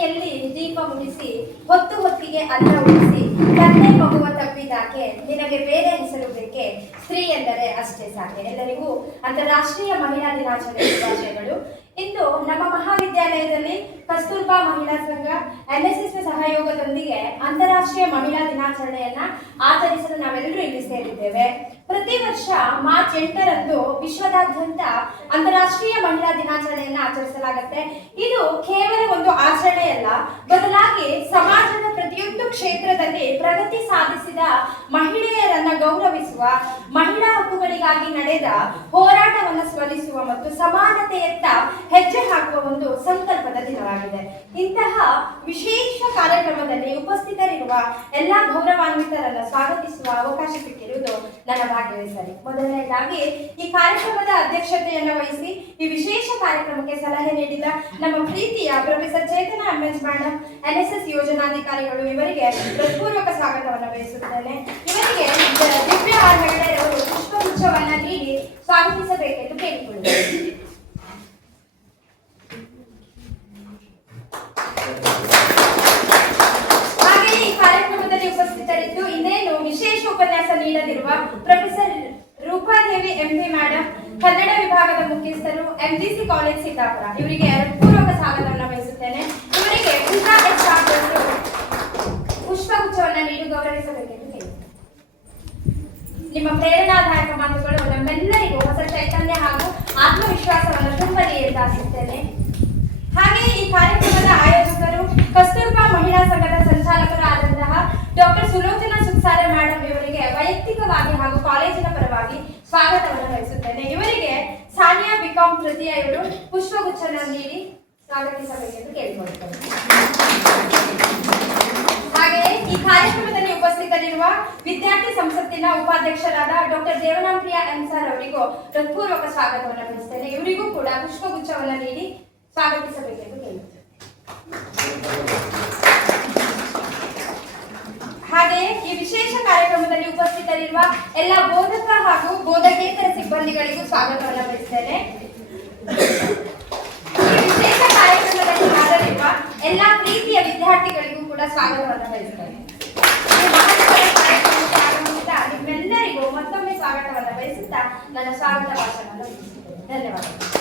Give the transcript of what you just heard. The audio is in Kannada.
ಮನೆಯಲ್ಲಿ ದೀಪ ಮುಡಿಸಿ ಹೊತ್ತು ಹೊತ್ತಿಗೆ ಅನ್ನ ಉಳಿಸಿ ತಂದೆ ಮಗುವ ತಪ್ಪಿದಾಕೆ ನಿನಗೆ ಬೇರೆ ಹೆಸರು ಬೇಕೆ ಸ್ತ್ರೀ ಎಂದರೆ ಅಷ್ಟೇ ಸಾಕೆ. ಎಲ್ಲರಿಗೂ ಅಂತಾರಾಷ್ಟ್ರೀಯ ಮಹಿಳಾ ದಿನಾಚರಣೆ ಶುಭಾಶಯಗಳು. ಇಂದು ನಮ್ಮ ಮಹಾವಿದ್ಯಾಲಯದಲ್ಲಿ ಕಸ್ತೂರ್ಬಾ ಮಹಿಳಾ ಸಂಘ NSS ಸಹಯೋಗದೊಂದಿಗೆ ಅಂತಾರಾಷ್ಟ್ರೀಯ ಮಹಿಳಾ ದಿನಾಚರಣೆಯನ್ನ ಆಚರಿಸಲು ನಾವೆಲ್ಲರೂ ಇಲ್ಲಿ ಸೇರಿದ್ದೇವೆ. ಪ್ರತಿ ವರ್ಷ ಮಾರ್ಚ್ 8ರಂದು ವಿಶ್ವದಾದ್ಯಂತ ಅಂತಾರಾಷ್ಟ್ರೀಯ ಮಹಿಳಾ ದಿನಾಚರಣೆಯನ್ನ ಆಚರಿಸಲಾಗುತ್ತೆ. ಇದು ಕೇವಲ ಒಂದು ಆಚರಣೆಯಲ್ಲ, ಬದಲಾಗಿ ಸಮಾಜದ ಪ್ರತಿಯೊಂದು ಕ್ಷೇತ್ರದಲ್ಲಿ ಪ್ರಗತಿ ಸಾಧಿಸಿದ ಮಹಿಳೆಯರನ್ನ ಗೌರವಿಸುವ, ಮಹಿಳಾ ಹಕ್ಕುಗಳಿಗಾಗಿ ನಡೆದ ಹೋರಾಟವನ್ನು ಸ್ಮರಿಸುವ ಮತ್ತು ಸಮಾನತೆಯತ್ತ ಹೆಜ್ಜೆ ಹಾಕುವ ಒಂದು ಸಂಕಲ್ಪದ ದಿನವಾಗಿದೆ. ಇಂತಹ ವಿಶೇಷ ಕಾರ್ಯಕ್ರಮದಲ್ಲಿ ಉಪಸ್ಥಿತರಿರುವ ಎಲ್ಲಾ ಗೌರವಾನ್ವಿತರನ್ನು ಸ್ವಾಗತಿಸುವ ಅವಕಾಶ ಸಿಕ್ಕಿರುವುದು ನನ್ನ ಭಾಗ್ಯವೇ ಸರಿ. ಮೊದಲನೇದಾಗಿ ಈ ಕಾರ್ಯಕ್ರಮದ ಅಧ್ಯಕ್ಷತೆಯನ್ನು ವಹಿಸಿ ಈ ವಿಶೇಷ ಕಾರ್ಯಕ್ರಮಕ್ಕೆ ಸಲಹೆ ನೀಡಿದ ನಮ್ಮ ಪ್ರೀತಿಯ ಪ್ರೊಫೆಸರ್ ಚೇತನ MS ಮೇಡಮ್, NSS ಯೋಜನಾಧಿಕಾರಿಗಳು, ಇವರಿಗೆ ಹೃತ್ಪೂರ್ವಕ ಸ್ವಾಗತವನ್ನು ಬಯಸುತ್ತೇನೆ. ಇವರಿಗೆ ದಿವ್ಯ ಆರ್ ಹೆಗಡೆ ಅವರು ಪುಷ್ಪಗುಚ್ಛವನ್ನ ನೀಡಿ ಸ್ವಾಗತಿಸಬೇಕೆಂದು ಕೇಳಿಕೊಳ್ಳುತ್ತೇನೆ. ಹಾಗೆಯೇ ಈ ಕಾರ್ಯಕ್ರಮದಲ್ಲಿ ಉಪಸ್ಥಿತರಿದ್ದು ಇನ್ನೇನು ವಿಶೇಷ ಉಪನ್ಯಾಸ ನೀಡಲಿರುವ professor Roopadevi MP madam, Kannada ವಿಭಾಗದ ಮುಖ್ಯಸ್ಥರು, MGC ಕಾಲೇಜ್ ಸಿದ್ದಾಪುರ, ಇವರಿಗೆ ಪೂರ್ವಕ ಸ್ವಾಗತವನ್ನು ಬಯಸುತ್ತೇನೆ. ಇವರಿಗೆ ಪುಷ್ಪಗುಚ್ಛವನ್ನು ನೀಡಿ ಗೌರವಿಸಬೇಕೆಂದು ಹೇಳಿ. ನಿಮ್ಮ ಪ್ರೇರಣಾದಾಯಕ ಮಾತುಗಳು ನಮ್ಮೆಲ್ಲರಿಗೂ ಹೊಸ ಚೈತನ್ಯ ಹಾಗೂ ಆತ್ಮವಿಶ್ವಾಸವನ್ನು ತುಂಬಲಿ ಎಂದು ಆಶಿಸುತ್ತೇನೆ. ಹಾಗೆಯೇ ಈ ಕಾರ್ಯಕ್ರಮದ ಆಯೋಜಕರು ಕಸ್ತೂರ್ಬಾ ಮಹಿಳಾ ಸಂಘದ ಸಂಚಾಲಕರಾದಂತಹ ಡಾಕ್ಟರ್ ಸುಲೋಚನಾ ಸುಕ್ಸಾರೆ ಮೇಡಮ್, ಇವರಿಗೆ ವೈಯಕ್ತಿಕವಾಗಿ ಹಾಗೂ ಕಾಲೇಜಿನ ಪರವಾಗಿ ಸ್ವಾಗತವನ್ನು ಬಯಸುತ್ತೇನೆ. ಇವರಿಗೆ ಸಾನಿಯಾ ಬಿಕಾಂ ತೃತೀಯ ಇವರು ಪುಷ್ಪಗುಚ್ಛವನ್ನು ನೀಡಿ ಸ್ವಾಗತಿಸಬೇಕೆಂದು ಕೇಳಿಕೊಳ್ಳುತ್ತೇನೆ. ಹಾಗೆಯೇ ಈ ಕಾರ್ಯಕ್ರಮದಲ್ಲಿ ಉಪಸ್ಥಿತರಿರುವ ವಿದ್ಯಾರ್ಥಿ ಸಂಸತ್ತಿನ ಉಪಾಧ್ಯಕ್ಷರಾದ ಡಾಕ್ಟರ್ ದೇವನಾಂಪ್ರಿಯ M ಸರ್ ಅವರಿಗೂ ಹೃತ್ಪೂರ್ವಕ ಸ್ವಾಗತವನ್ನು ಬಯಸುತ್ತೇನೆ. ಇವರಿಗೂ ಕೂಡ ಪುಷ್ಪಗುಚ್ಛವನ್ನು ನೀಡಿ ಸ್ವಾಗತಿಸಬೇಕೆಂದು ಕೇಳುತ್ತೇನೆ. ಹಾಗೆಯೇ ಈ ವಿಶೇಷ ಕಾರ್ಯಕ್ರಮದಲ್ಲಿ ಉಪಸ್ಥಿತರಿರುವ ಎಲ್ಲ ಬೋಧಕ ಹಾಗೂ ಬೋಧಕೇತರ ಸಿಬ್ಬಂದಿಗಳಿಗೂ ಸ್ವಾಗತವನ್ನು ಬಯಸುತ್ತೇನೆ. ಈ ವಿಶೇಷ ಕಾರ್ಯಕ್ರಮದಲ್ಲಿ ಹಾಜರಿರುವ ಎಲ್ಲ ಪ್ರೀತಿಯ ವಿದ್ಯಾರ್ಥಿಗಳಿಗೂ ಕೂಡ ಸ್ವಾಗತವನ್ನು ಬಯಸುತ್ತೇನೆ. ನಿಮ್ಮೆಲ್ಲರಿಗೂ ಮತ್ತೊಮ್ಮೆ ಸ್ವಾಗತವನ್ನು ಬಯಸುತ್ತಾ ನನ್ನ ಸ್ವಾಗತ ಭಾಷಣವನ್ನು ಮುಗಿಸುತ್ತೇನೆ. ಧನ್ಯವಾದಗಳು.